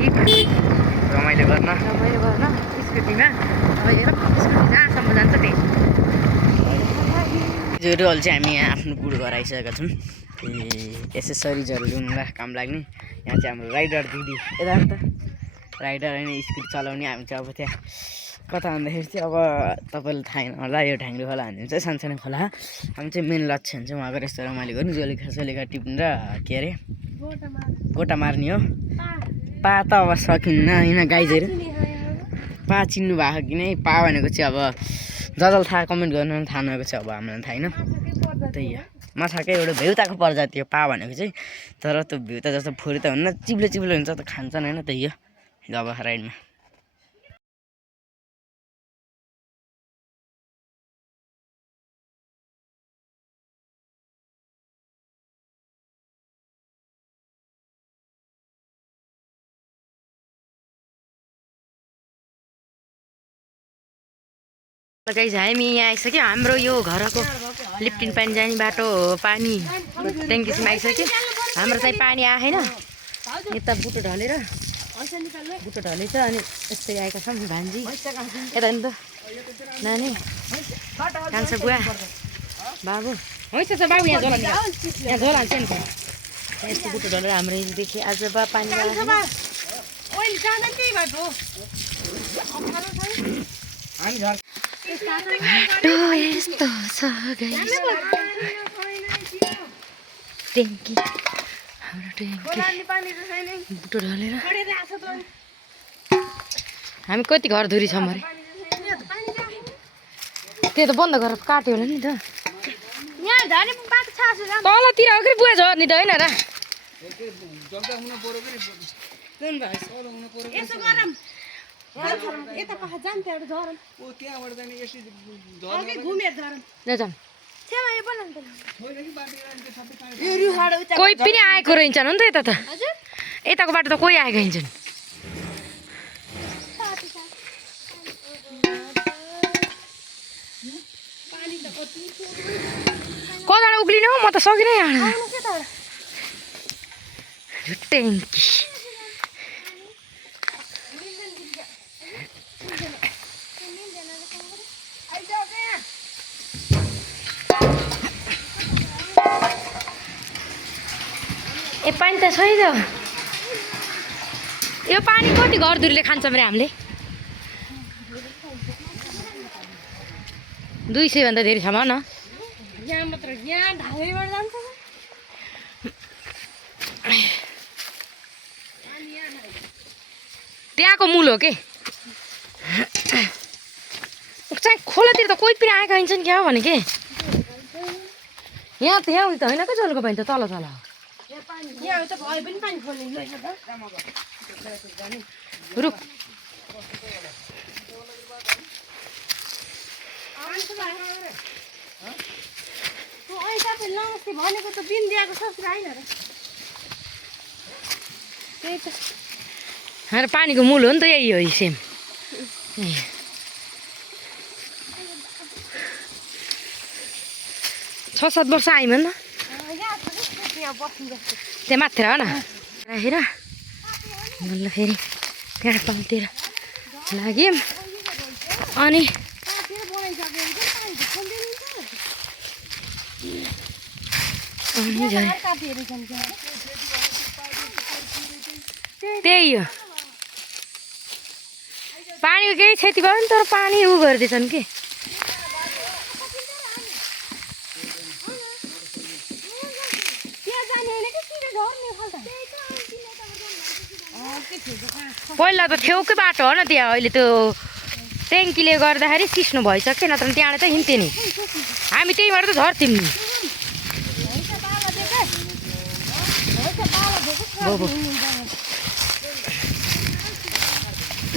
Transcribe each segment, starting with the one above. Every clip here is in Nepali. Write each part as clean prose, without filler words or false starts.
लागि रमाइलो गर्न स्कुटीमा। अब हेरौँ स्कुटी जहाँसम्म जान्छ त्यही जुरुल चाहिँ हामी यहाँ आफ्नो बुढो घर आइसकेका छौँ। एसेसरिजहरू लिनुलाई काम लाग्ने यहाँ चाहिँ हाम्रो राइडर दिदी यता त राइडर होइन स्कुटी चलाउने। हामी चाहिँ अब त्यहाँ कता भन्दाखेरि चाहिँ अब तपाईँलाई थाहा होइन होला यो ढ्याङ्ग्रो खोला भन्ने चाहिँ सानसानो खोला। हामी चाहिँ मेन लक्ष्य हुन्छ वहाँ गएर यस्तो रमाइलो गर्नु जोलेखा टिप्नु र के अरे गोटा मार्ने हो। पा त अब सकिन्न होइन गाइजहरू पा चिन्नु भएको कि नै पा भनेको चाहिँ अब जसलाई थाहा कमेन्ट गर्नु थाहा नभएको चाहिँ अब हामीलाई थाहा होइन। त्यही हो माछाकै एउटा भेउताको प्रजाति हो पा भनेको चाहिँ। तर त्यो भेउता जस्तो फुरी त हुन्न चिप्लो चिप्लो हुन्छ त खान्छन् होइन। त्यही हो जब राइडमा गाइज हामी यहाँ आइसक्यो। हाम्रो यो घरको लिफ्टिङ पानी जाने बाटो पानी ट्याङ्कीसम्म आइसक्यो। हाम्रो चाहिँ पानी आएन यता बुटो ढलेर ढलेछ अनि यस्तै आएका छौँ। भान्जी यता नि त नानी कान्छ बुवा बाबु हैछ छ बाबु यहाँ झोल हान्छ नि यस्तो बुटो ढलेर हाम्रो यहाँदेखि आज पानी बाटो यस्तो छ गाइस ट्याङ्की हाम्रो ट्याङ्की बुटो ढलेर हामी कति घर धुरी छौँ अरे त्यो त बन्द गरेर काट्यो होला नि त तलतिर हो कि बुवा झर्ने त होइन र कोही पनि आएको रहन्छन् हो नि त यता त यताको बाटो त कोही आएको हिँड्छन्। कताबाट उक्लिने हो म त सकिनँ यहाँ ट्याङ्की ए पानी त सही त यो पानी कति घरधुरीले खान्छौँ रे हामीले 200 भन्दा धेरै छ न यहाँ मात्र यहाँ ढालैबाट जान्छ त्यहाँको मूल हो के चाहिँ खोलातिर त कोही पनि आएका हिँड्छन् क्या भने के यहाँ त यहाँ त होइन क्या जलको पानी त तल तल रुख भनेको त बिन दिएको ससुरा होइन र पानीको मूल हो नि त यही हो सेम 6-7 वर्ष आइम न त्यहाँ माथि हो न राखेर बल्ल फेरि त्यहाँ पालतिर लाग्यौँ अनि त्यही हो पानीको केही क्षति भयो नि तर पानी उ गर्दैछन् के पहिला त छेउकै बाटो हो न त्यहाँ अहिले त्यो ट्याङ्कीले गर्दाखेरि सिस्नो भइसक्यो नत्र त्यहाँबाट त हिँड्थ्यो नि हामी त्यहीबाट त झर्थ्यौँ नि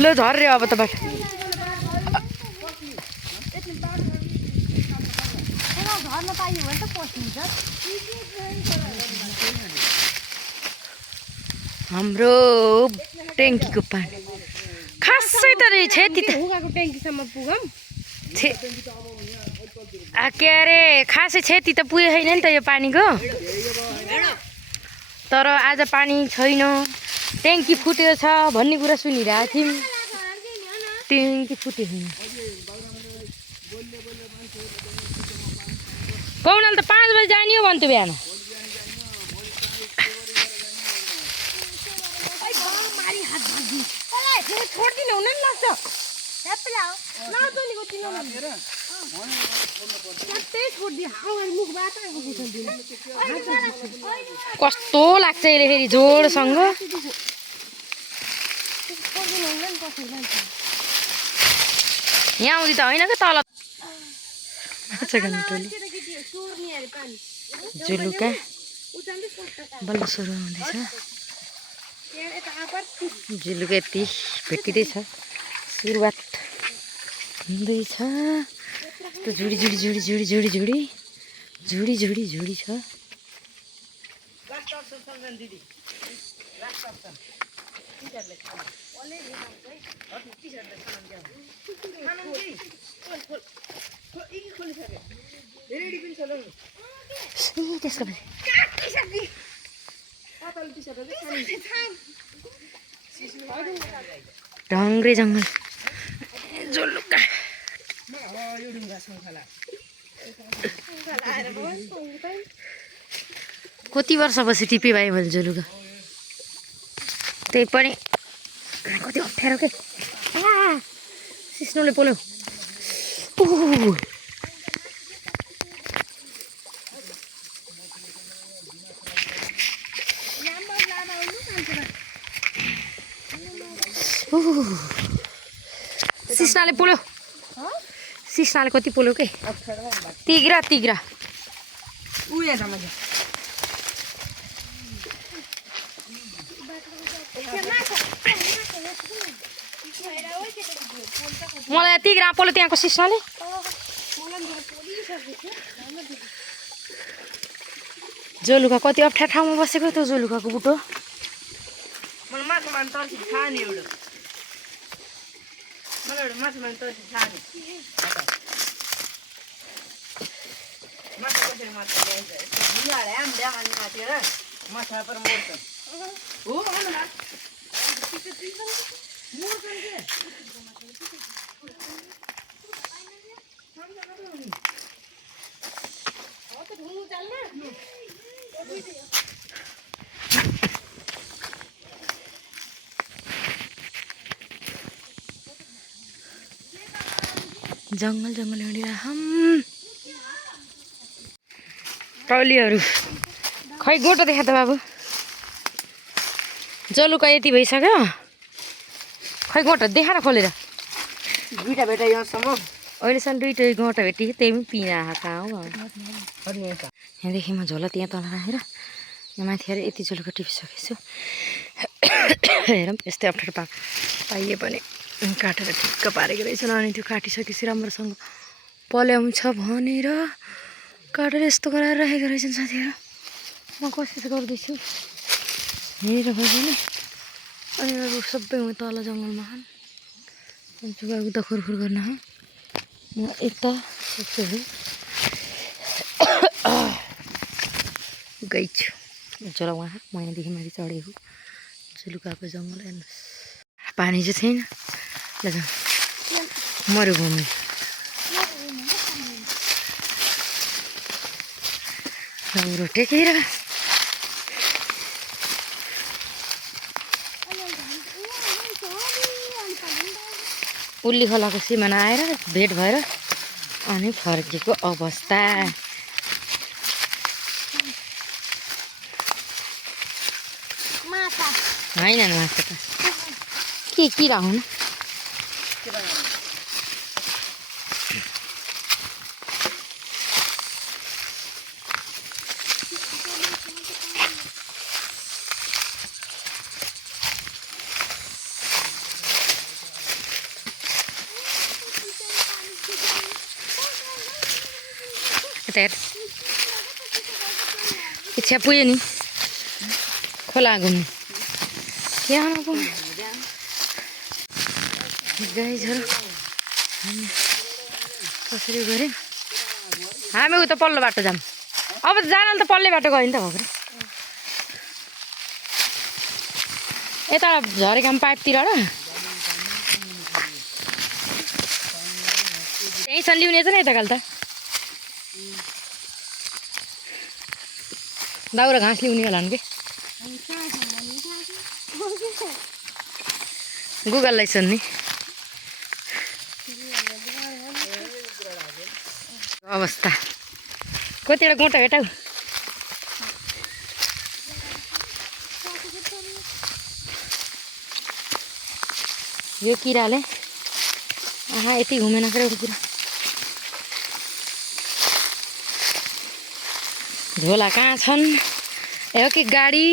ल झर्यो अब त बाटो हाम्रो ट्याङ्कीको पानी खासै त क्षति त ट्याङ्कीसम्म पुगौँ के अरे खासै क्षति त पुगेको छैन नि त यो पानीको तर आज पानी छैन ट्याङ्की फुटेको छ भन्ने कुरा सुनिरहेको थियौँ ट्याङ्की फुट्यो छैन पाहुनाले त 5 बजी जाने हो भन्थ्यो बिहान कस्तो लाग्छ यसले फेरि जोडसँग यहाँ आउँदै त होइन क्या तल जुलुका बल्ल सुरु हुँदैछ जुलुका यति भेटिँदैछ सुरुवात हुँदैछ यस्तो झुडी झुडी झुडी झुडी झुडी झुडी झुडी झुडी झुडी छ त्यसको ढङ्ग्रे जङ्गल जोलुका कति वर्षपछि टिपे भाइ मैले जोलुका त्यही पनि कति अप्ठ्यारो के सिस्नोले पोल्यो सिस्नाले पोल्यो सिस्नाले कति पोल्यो के तिग्रा तिग्रा मलाई तिग्रा पोल्यो त्यहाँको सिस्नाले जोलुका कति अप्ठ्यारो ठाउँमा बसेको त्यो जोलुकाको बुटो जङ्गल जङ्गल हिँडिरहम टौलीहरू खै गोटो देखा त बाबु जलुका यति भइसक्यो खै गोटो देखा न खोलेर दुईटा भेटा यहाँसम्म अहिलेसम्म दुईटा गोटा भेटेँ त्यही पनि पिना कहाँ हो यहाँदेखि म झोला त्यहाँ तल राखेर यहाँ माथि हेरेर यति जलुका टिपिसकेको छु हेरौँ यस्तै अप्ठ्यारो पाइए पनि काटेर ठिक्क पारेको रहेछन् अनि त्यो काटिसकेपछि राम्रोसँग पल्याउँछ भनेर काटेर यस्तो गराएर राखेको रहेछन् साथीहरू म कोसिस गर्दैछु हेरेर भयो भने अनि अरू सबै म तल जङ्गलमा जुगाको दखुरखुर गर्न म यता सबैहरू गइ छु जरा उहाँ महिनादेखि माथि चढेको जुलुकाको जङ्गल हेर्नुहोस् पानी चाहिँ छैन ल मरुभूमि राम्रो टेकेर उल्ली खोलाको सिमाना आएर भेट भएर अनि फर्केको अवस्था होइन माछा त के किरा हुनु इच्छा पुग्यो नि खोला घुम्नु यहाँ नपुग्नु गाईहरू कसरी गऱ्यौँ हामी उता पल्लो बाटो जाऊँ अब त जान त पल्लो बाटो गयो नि त भर्खर यता झरेकाम पाइपतिर र त्यहीँ सन्लिउने छ नि यता खाल त दाउरा घाँस ल्याउने होला नि के गुगललाई सोध्ने अवस्था कतिवटा गोटा भेटाउ यो किराले आहा यति घुमेन क्या एउटा किरा झोला कहाँ छन् ए कि गाडी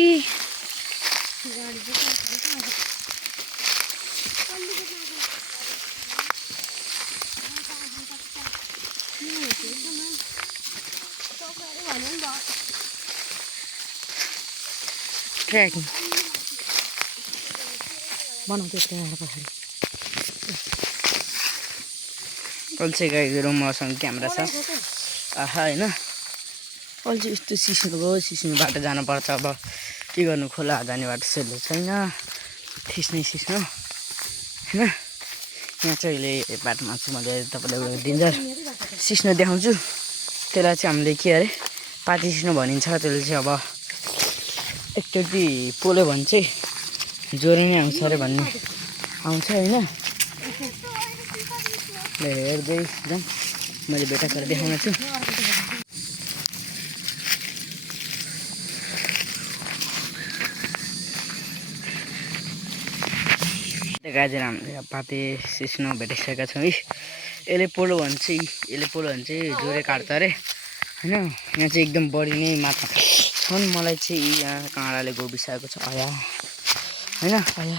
ट्रेकिङ बनाउँथ्यो त्यहाँ पछाडि अल्छे गाईको मसँग क्यामेरा छ आहा होइन अल्छे यस्तो सिस्नु गयो सिस्नु बाटो जानुपर्छ अब के गर्नु खोला जाने बाटो सेलो छैन थिच्ने सिस्नु होइन यहाँ चाहिँ अहिले बाटोमा चाहिँ मैले तपाईँलाई एउटा डेन्जर सिस्नु देखाउँछु त्यसलाई चाहिँ हामीले के अरे पाती सिस्नु भनिन्छ त्यसले चाहिँ अब एकचोटि पोल्यो भने चाहिँ ज्वरो नै आउँछ अरे भन्ने आउँछ होइन हेर्दै जाउँ मैले बेटा गरेर देखाउन छु गाजेर हामीले पाते सिस्नो भेटिसकेका छौँ है यसले पोलो भने चाहिँ ज्वरो काट्छ अरे होइन यहाँ चाहिँ एकदम बढी नै मात्रा छन् मलाई चाहिँ यहाँ काँडाले गोबिसकेको छ आया होइन आया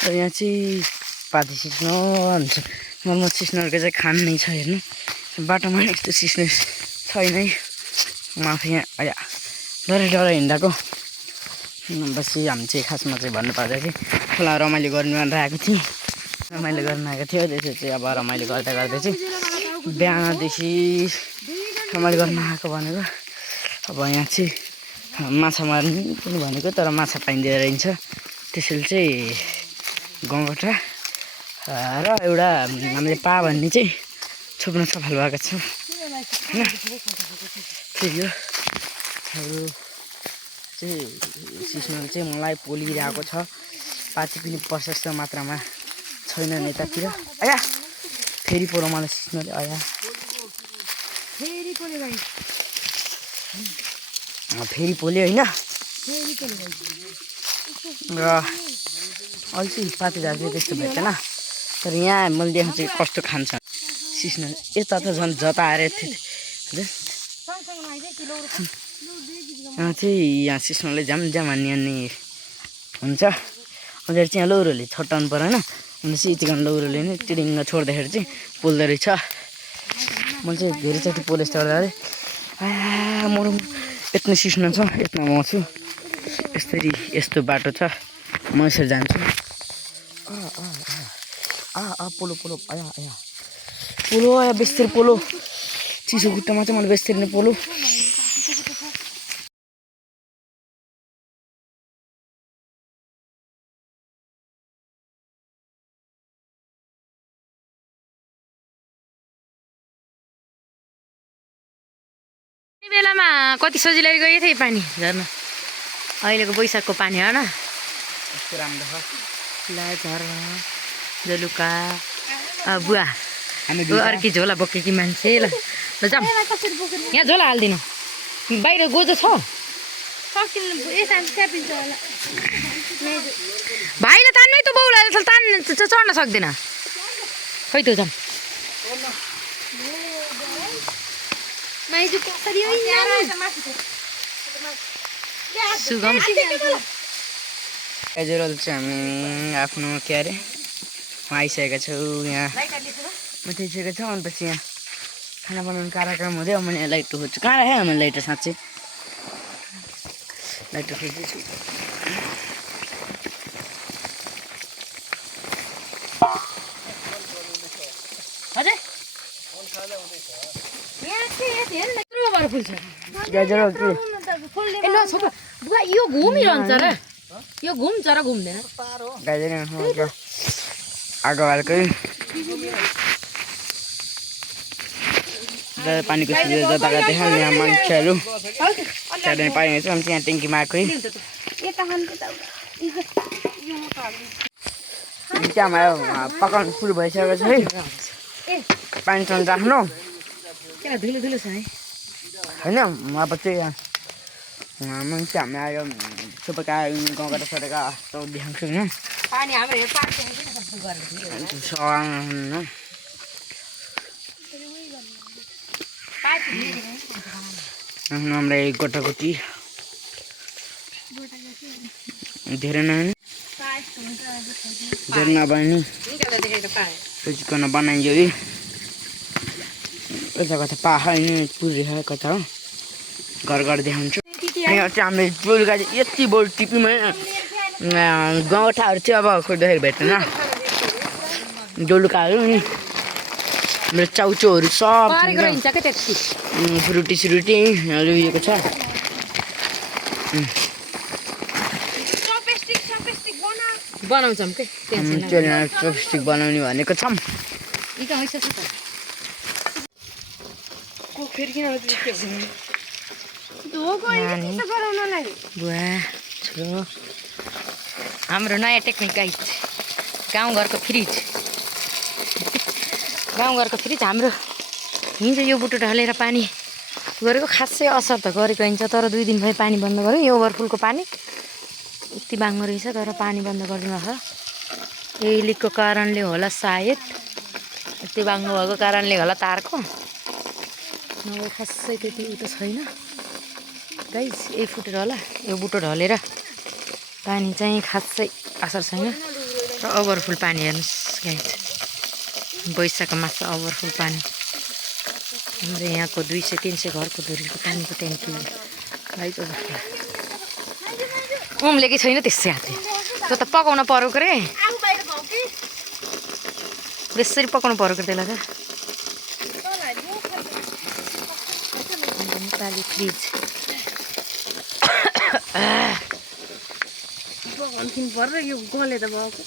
र यहाँ चाहिँ पाती सिस्नो भन्छ नर्मल सिस्नोहरूको चाहिँ खान नै छ हेर्नु बाटोमा यस्तो सिस्नो छैन है माथि यहाँ आया डरै डरै हिँडाएको बसी हामी चाहिँ खासमा चाहिँ भन्नुपर्दा चाहिँ खोला रमाइलो गर्नु आएको थिएँ रमाइलो गर्न आएको थियो त्यसो चाहिँ अब रमाइलो गर्दा गर्दै चाहिँ बिहानदेखि रमाइलो गर्न आएको भनेको अब यहाँ चाहिँ माछा मार्ने पनि भनेको तर माछा पाइँदैन रहन्छ त्यसैले चाहिँ गङ्गटा र एउटा हामीले पा भन्ने चाहिँ छोप्न सफल भएको छ होइन त्यही हो अरू चाहिँ सिस्नोले चाहिँ मलाई पोलिरहेको छ पाती पनि प्रशस्त मात्रामा छैन नेतातिर आया फेरि पोलो मलाई सिस्नोले आया फेरि पोल्यो होइन र अल्छी पाती दाजु त्यस्तो भेट्दैन तर यहाँ मैले देखाउँछु कस्तो खान्छ सिस्नो यता त झन् जता आएर यहाँ सिस्नोले जाम हान्ने हुन्छ उनीहरू चाहिँ यहाँ लौरोले छट्टाउनु परेन भनेपछि यतिकन लौरोले नै टिडिङ्ग छोड्दाखेरि चाहिँ पोल्दो रहेछ मैले चाहिँ धेरैचोटि पोलेस गर्दाखेरि म यत्रो सिस्नो छ यत्रो म छु यसरी यस्तो बाटो छ म यसरी जान्छु पोलो पोलो आया आया पोलो आया बेस्तेर पोलो चिसो खुट्टामा चाहिँ मैले बेस्तेर नै पोलो बेलामा कति सजिलै गयो थिएँ पानी झर्न अहिलेको बैशाखको पानी हो न कस्तो राम्रो छ ला झर्न जलुका बुवा अर्की झोला बोकेकी मान्छे ल जाऊँ यहाँ झोला हालिदिनु बाहिर गोजो छ भाइले तान्नै त बाउलाई तान्न चढ्न सक्दैन खै त जाऊँ सुगम एजुरल चाहिँ हामी आफ्नो के अरे आइसकेका छौँ यहाँ बसिसकेका छौँ अनि पछि यहाँ खाना बनाउनु कार्यक्रम हुँदै मैले यहाँ लाइटर खोज्छु कहाँ राखेँ मैले लाइटर साँच्चै लाइटर खोज्दैछु यो घुमिरहन्छ र यो घुम्छ र घुम्दैन गाइजले आगो हाल्कै पानीको सुविधा जताको देखाउँ यहाँ मान्छेहरू त्यहाँदेखि पानी छ त्यहाँ ट्याङ्कीमा आएकै त्यहाँ पकाउनु सुरु भइसकेको छ है पानी चल्न राख्नु धुलो धुलो छ है होइन अब चाहिँ मान्छे हामी आयो सुपका गाउँबाट सरेका यस्तो देखाउँछु होइन पानी हाम्रो यो पार्क चाहिँ गरेको सघाउनु हामीलाई गोटागोटी धेरै नहुने धेरै नबनाउने चिकन बनाइयो है यता कता पाहाड पुरिरहेको छ हो घर घर देखाउँछु यहाँ चाहिँ हामीले बेलुका चाहिँ यति बोल टिपीमा गौठाहरू चाहिँ अब खोज्दाखेरि भेट्दैन डोलुकाहरू नि हाम्रो चाउचोहरू सब फ्रुटी सुरुटीहरू उयोको छ बनाउँछौँ के चपस्टिक बनाउने भनेको छौँ बुवा छोरो हाम्रो नयाँ टेक्निक गाइस गाउँघरको फ्रिज हाम्रो हिजो यो बुटो ढलेर पानी गरेको खासै असर त गरेको हिँड्छ तर 2 दिन भयो पानी बन्द गऱ्यो यो ओभरफुलको पानी यति बाङ्गो रहेछ तर पानी बन्द गरिदिनु छ यही लिकको कारणले होला सायद यति बाङ्गो भएको कारणले होला तारको नभए खासै त्यति उता छैन गाइस यही फुटेर होला यो बुटो ढलेर पानी चाहिँ खासै असर छैन र ओभरफुल पानी हेर्नुहोस् गाइस बैशाखको मास ओभरफुल पानी हाम्रो यहाँको 200-300 घरको धुरीको पानीको ट्याङ्की गाइस उम्ले कि छैन त्यसै हातले त्यो त पकाउन परेको रे यसरी पकाउनु परेको त्यसलाई त नेपाली फ्रिज यो गले त भएको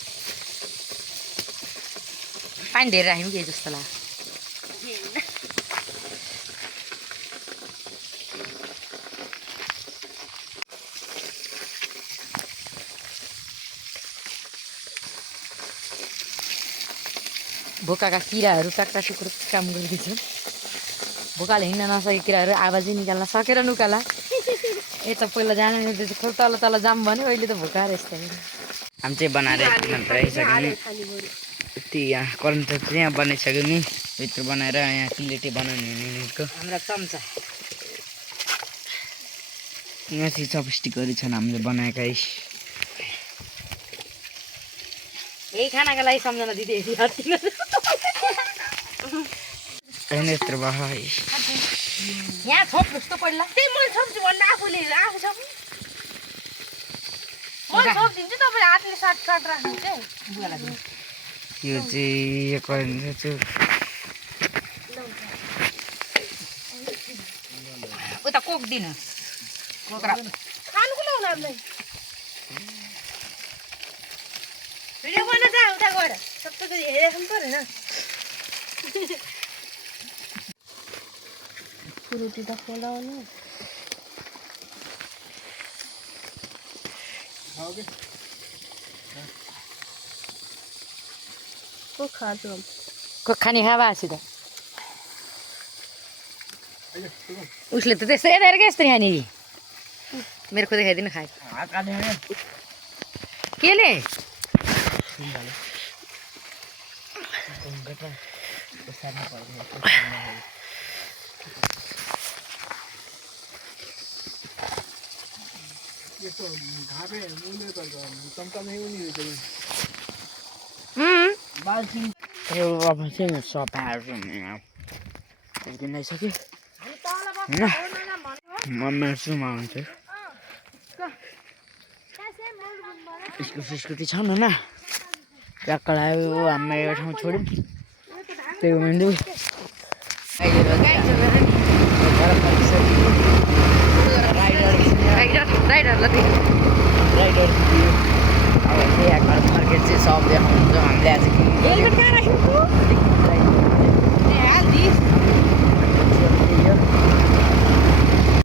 पानी धेरै राख्यौँ कि जस्तो लाग्यो भोकाका किराहरू काक्टा टुक्रो काम गर्दैछन् भोकाले हिँड्न नसकेको किराहरू आवाजै निकाल्न सकेर नुकाला यता पहिला जान खोइ तल तल जाम भन्यो अहिले त भोकाएर यस्तो हामी चाहिँ बनाएर आइसक्यो यति यहाँ करेन्ट चाहिँ यहाँ बनाइसक्यो नि भित्र बनाएर यहाँ प्लेटै बनाउने हुनेको हाम्रा चम्चा यहाँ चाहिँ चपस्टिकहरू छन् हामीले बनाएका यही खानाको लागि सम्झना दिदी होइन यत्रो भयो यहाँ छोप जस्तो पहिला त्यही मैले सब्जी भन्नु आफूले आफू छ मैले छोप दिन्छु तपाईँ हातले साट राख्नुहुन्छ यो चाहिँ करेन्ट उता कोक दिनु खानुको ल्याउनु भिडियो बना जा उता गएर सबैको हेरेको परेन रोटी त खोलाउनु को खाने खावा त उसले त त्यस्तै यता हेरेको यस्तै खाने मेरो खुदै खाइदिनु खाए केले अब चाहिँ सफाहरू किनाइसक्यो होइन म मेर्छु हुन्छ स्कुटी छ न ट्याक्क लाग्यो हामी एउटा ठाउँ छोड्यौँ त्यही भन्दै राइडरलाई राइडर दिदी अब यहाँ घर मार्केट चाहिँ सब देखाउनुहुन्छ हामीले आज किन्नु